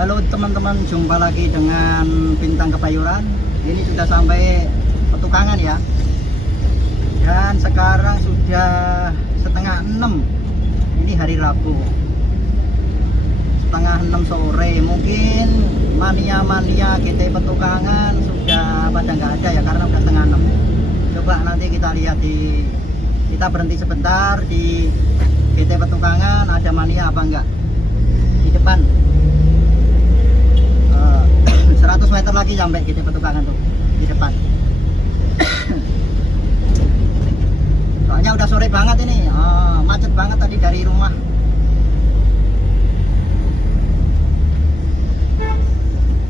Halo teman-teman, jumpa lagi dengan Bintang Kepayuran. Ini sudah sampai Petukangan ya. Dan sekarang sudah 5:30. Ini hari Rabu. 5:30 sore. Mungkin mania-mania GT Petukangan sudah pada nggak ada ya, karena udah 5:30. Coba nanti kita lihat kita berhenti sebentar di GT Petukangan, ada mania apa enggak di depan. 100 meter lagi sampai GT Petukangan tuh di depan. Soalnya udah sore banget ini, macet banget tadi dari rumah.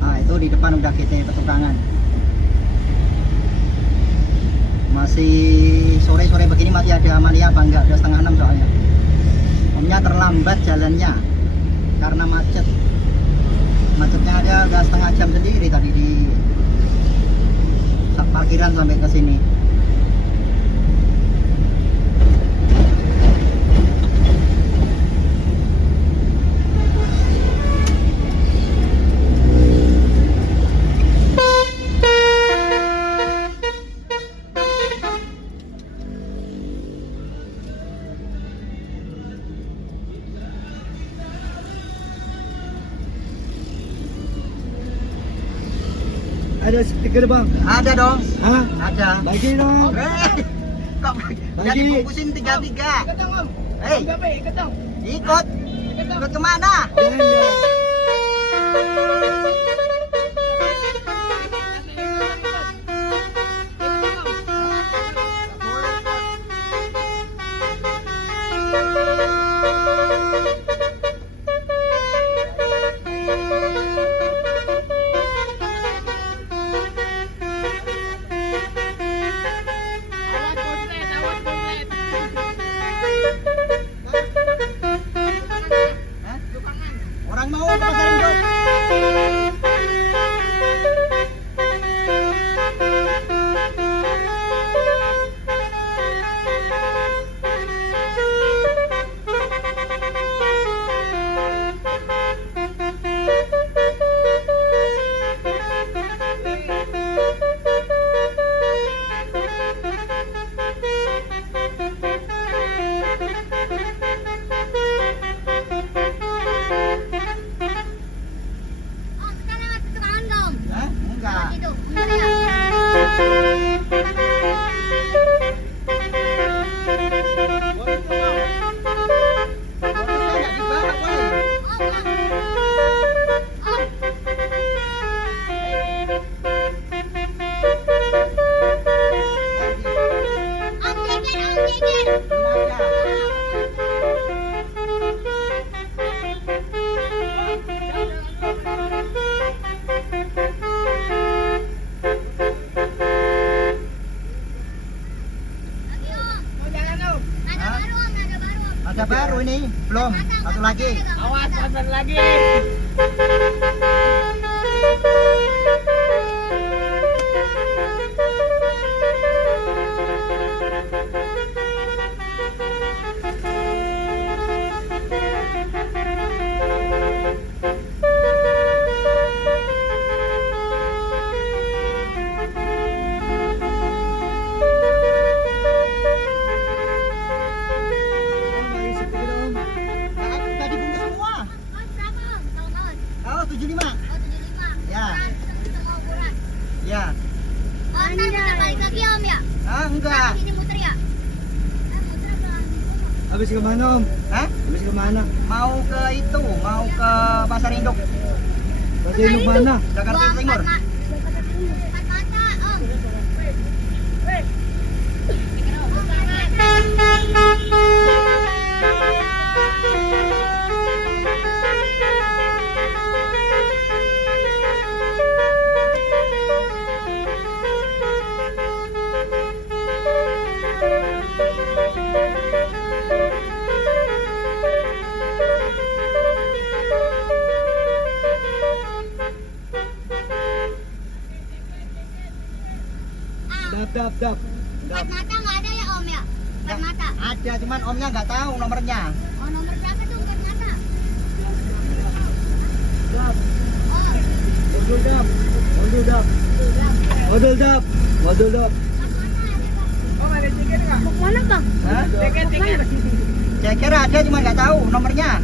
Nah itu di depan udah GT Petukangan. Masih sore-sore begini masih ada mania apa enggak? Udah 5:30 soalnya. Omnya terlambat jalannya karena macet. Macetnya ada udah setengah jam sendiri tadi di parkiran sampai ke sini. Ada stiker bang? Ada dong. Hah? Ada. Bagi dong. Kok jadi bungkusin 3-3? Ikut dong om. Hei, Berapa ikut dong? ikut. Ikut kemana? Jalan-jalan. Hah? Orang mau ke pasar induk. Oh, sekarang ada Petukangan dong. Hah? Enggak. Itu, bener ya? Enggak dibawa, woy. Om, om jeger, om jeger. Lagi om, Mau jalan om. nada baru om, nada baru om. Ada baru ini, belum. Satu lagi. Awas, sabar lagi. Bagi stiker dong. Nah, udah dibungkus semua. Om, berapa om? Tahun-tahun. Oh, 75. Oh, 75. Ya. Kita mau ukuran. Ya. Oh, ntar kita balik lagi om ya? Ah, enggak. Sini muter ya? Muter ke Habis kemana om? Hah? Habis kemana? Mau ke itu, mau ke pasar induk Pasar induk mana? Jakarta Timur. Empat mata om. Dap. Empat mata nggak ada ya om ya? Empat mata. Ada, cuman omnya nggak tahu nomornya. Oh nomor berapa tuh empat mata? Dap. Wadul dap. Wadul dap. Om ada tiket nggak? Mau kemana bang? Hah? Tiket. Ceker ada cuma nggak tahu nomornya.